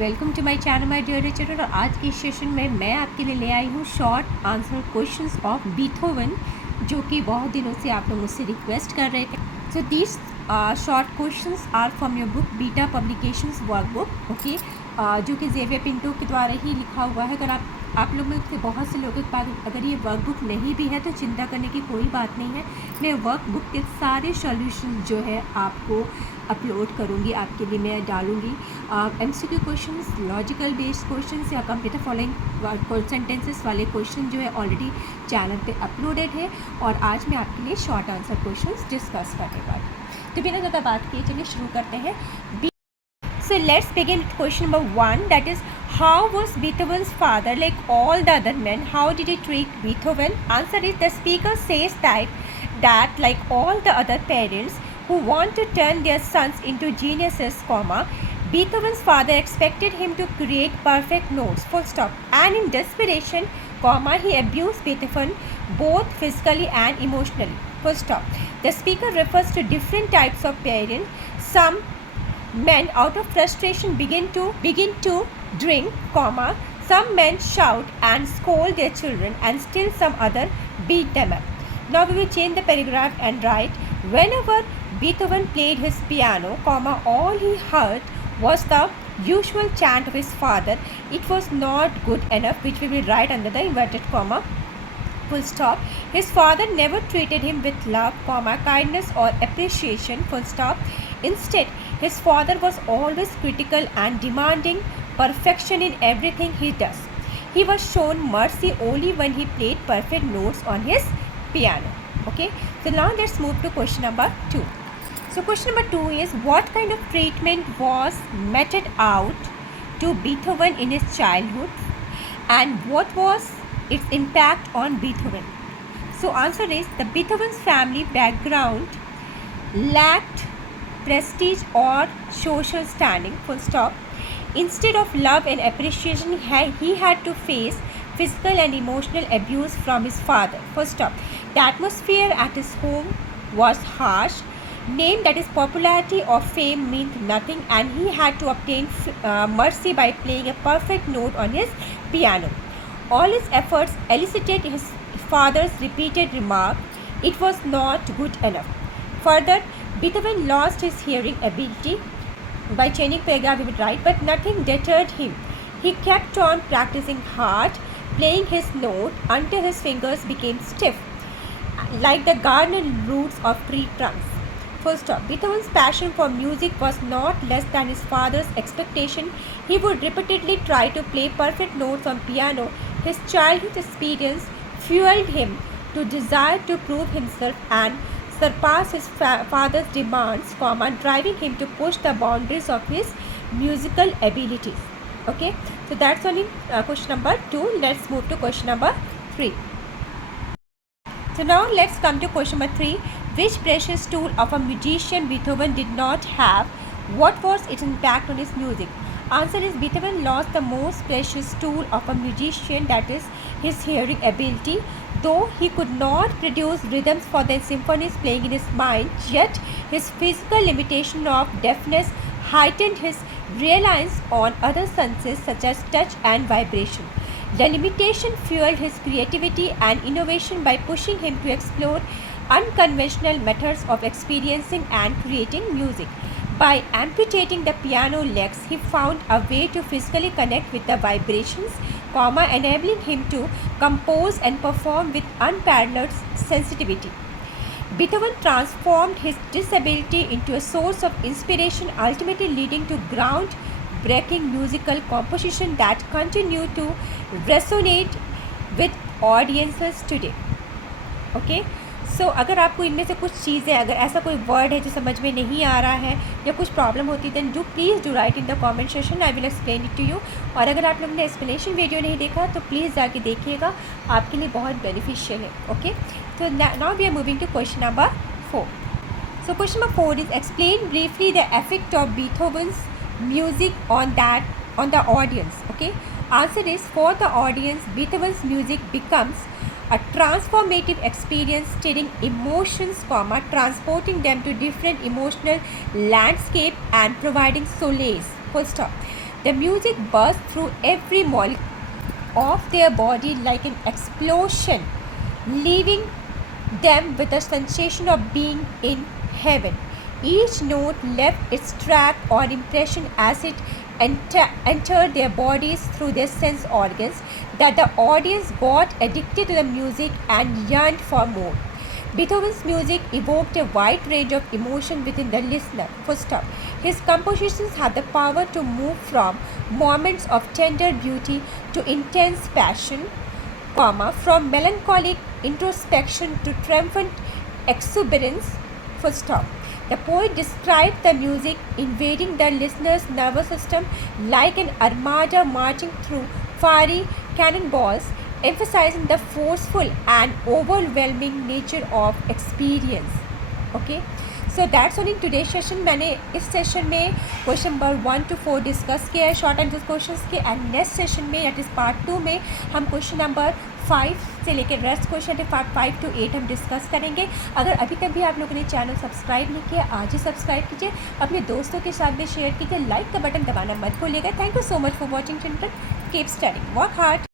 Welcome to my channel my dear children. और आज के सेशन में मैं आपके लिए ले आई हूँ short answer questions of Beethoven, जो कि बहुत दिनों से आप लोग मुझसे रिक्वेस्ट कर रहे थे। So this short questions are from your book Beta Publications workbook, okay, जो कि जेवियर पिंटो के द्वारा ही लिखा हुआ है। अगर आप लोग में से बहुत से लोगों के पास अगर ये वर्कबुक नहीं भी है तो चिंता करने की कोई बात नहीं है। मैं वर्कबुक के सारे सॉल्यूशन जो है आपको अपलोड करूँगी, आपके लिए मैं डालूँगी। MCQ questions, logical based questions या कंप्लीट फॉलोइंग सेंटेंसेस वाले क्वेश्चन जो है ऑलरेडी चैनल पे अपलोडेड है। और आज मैं आपके लिए शॉर्ट आंसर क्वेश्चंस डिस्कस करने वाली हूँ। तो बिना ज़्यादा बात किए चलिए शुरू करते हैं। So let's begin with question number 1, that is, how was Beethoven's father like all the other men? How did he treat Beethoven? Answer is, the speaker says that like all the other parents who want to turn their sons into geniuses, Beethoven's father expected him to create perfect notes, full stop. And in desperation, he abused Beethoven both physically and emotionally, full stop. The speaker refers to different types of parents. Some men out of frustration begin to drink, some men shout and scold their children, and still some other beat them up. Now we will change the paragraph and write, whenever Beethoven played his piano, all he heard was the usual chant of his father. It was not good enough, which we will write under the inverted comma, full stop. His father never treated him with love, kindness or appreciation, full stop. Instead, his father was always critical and demanding perfection in everything he does. He was shown mercy only when he played perfect notes on his piano. Okay, so now let's move to question number 2. So question number 2 is, what kind of treatment was meted out to Beethoven in his childhood, and what was its impact on Beethoven? So answer is, the Beethoven's family background lacked prestige or social standing, full stop. Instead of love and appreciation, he had to face physical and emotional abuse from his father, full stop. The atmosphere at his home was harsh. Name, that is popularity or fame, meant nothing, and he had to obtain mercy by playing a perfect note on his piano. All his efforts elicited his father's repeated remark, it was not good enough. Further, Beethoven lost his hearing ability. By changing paragraph we would write, but nothing deterred him. He kept on practicing hard, playing his note until his fingers became stiff, like the garden roots of tree trunks. Full stop. Beethoven's passion for music was not less than his father's expectation. He would repeatedly try to play perfect notes on piano. His childhood experience fueled him to desire to prove himself and surpass his father's demands, driving him to push the boundaries of his musical abilities. Okay, so that's only question number 2. Let's move to question number 3. So now let's come to question number 3. Which precious tool of a musician Beethoven did not have? What was its impact on his music? Answer is, Beethoven lost the most precious tool of a musician, that is his hearing ability. Though he could not produce rhythms for the symphonies playing in his mind, yet his physical limitation of deafness heightened his reliance on other senses such as touch and vibration. The limitation fueled his creativity and innovation by pushing him to explore unconventional methods of experiencing and creating music. By amputating the piano legs, he found a way to physically connect with the vibrations, enabling him to compose and perform with unparalleled sensitivity. Beethoven transformed his disability into a source of inspiration, ultimately leading to groundbreaking musical composition that continue to resonate with audiences today. Okay? सो अगर आपको इनमें से कुछ चीज़ें, अगर ऐसा कोई word है जो समझ में नहीं आ रहा है या कुछ प्रॉब्लम होती है, then please do write in the comment section, I will explain it to you. और अगर आप लोगों ने एक्सप्लेनेशन वीडियो नहीं देखा तो प्लीज़ जाके देखिएगा, आपके लिए बहुत बेनिफिशियल है। ओके, तो now we are moving to question number 4. So question number 4 is, explain briefly the effect of Beethoven's music on the audience. Okay, answer is, for the audience Beethoven's music becomes a transformative experience, stirring emotions, transporting them to different emotional landscape and providing solace, full stop. The music bursts through every molecule of their body like an explosion, leaving them with a sensation of being in heaven. Each note left its track or impression as it entered their bodies through their sense organs, that the audience got addicted to the music and yearned for more. Beethoven's music evoked a wide range of emotion within the listener. Full stop. His compositions had the power to move from moments of tender beauty to intense passion, from melancholic introspection to triumphant exuberance. Full stop. The poet described the music invading the listener's nervous system like an armada marching through fiery cannonballs, emphasizing the forceful and overwhelming nature of experience. Okay, so that's all in today's session. मैंने इस session में question number 1 to 4 discuss किया है short answer questions के, and next session में that is part 2 में हम question number 5 से लेकर रेस्ट क्वेश्चन है पार्ट 5 to 8 हम डिस्कस करेंगे. अगर अभी तक भी आप लोगों ने चैनल सब्सक्राइब नहीं किया, आज ही सब्सक्राइब कीजिए, अपने दोस्तों के साथ भी शेयर कीजिए, लाइक का बटन दबाना मत भूलिएगा. Thank you so much for watching children. Keep studying, work hard.